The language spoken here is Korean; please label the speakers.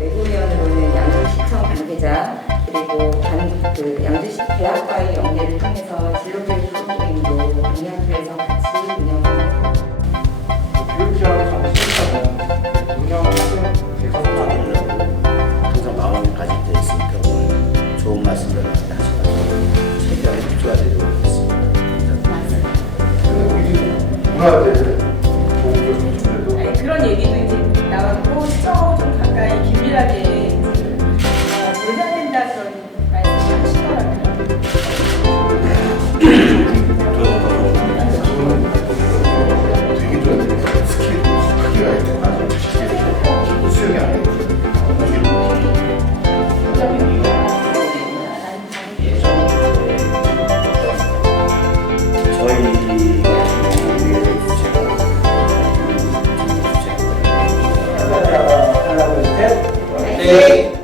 Speaker 1: 외부위원으로는 양주시청 관계자 그리고 관, 그 양주시 대학과의 연계를 통해서 진로교육 프로그램도 동양교에서 같이 운영하고
Speaker 2: 교육지원 대가서
Speaker 3: 확인을 하고 항상 마음이 가질 때 있으니까 오늘 좋은 말씀을 하셔가지고 최대한 되도록 하겠습니다.
Speaker 2: 문화재 보호교육
Speaker 3: 哎。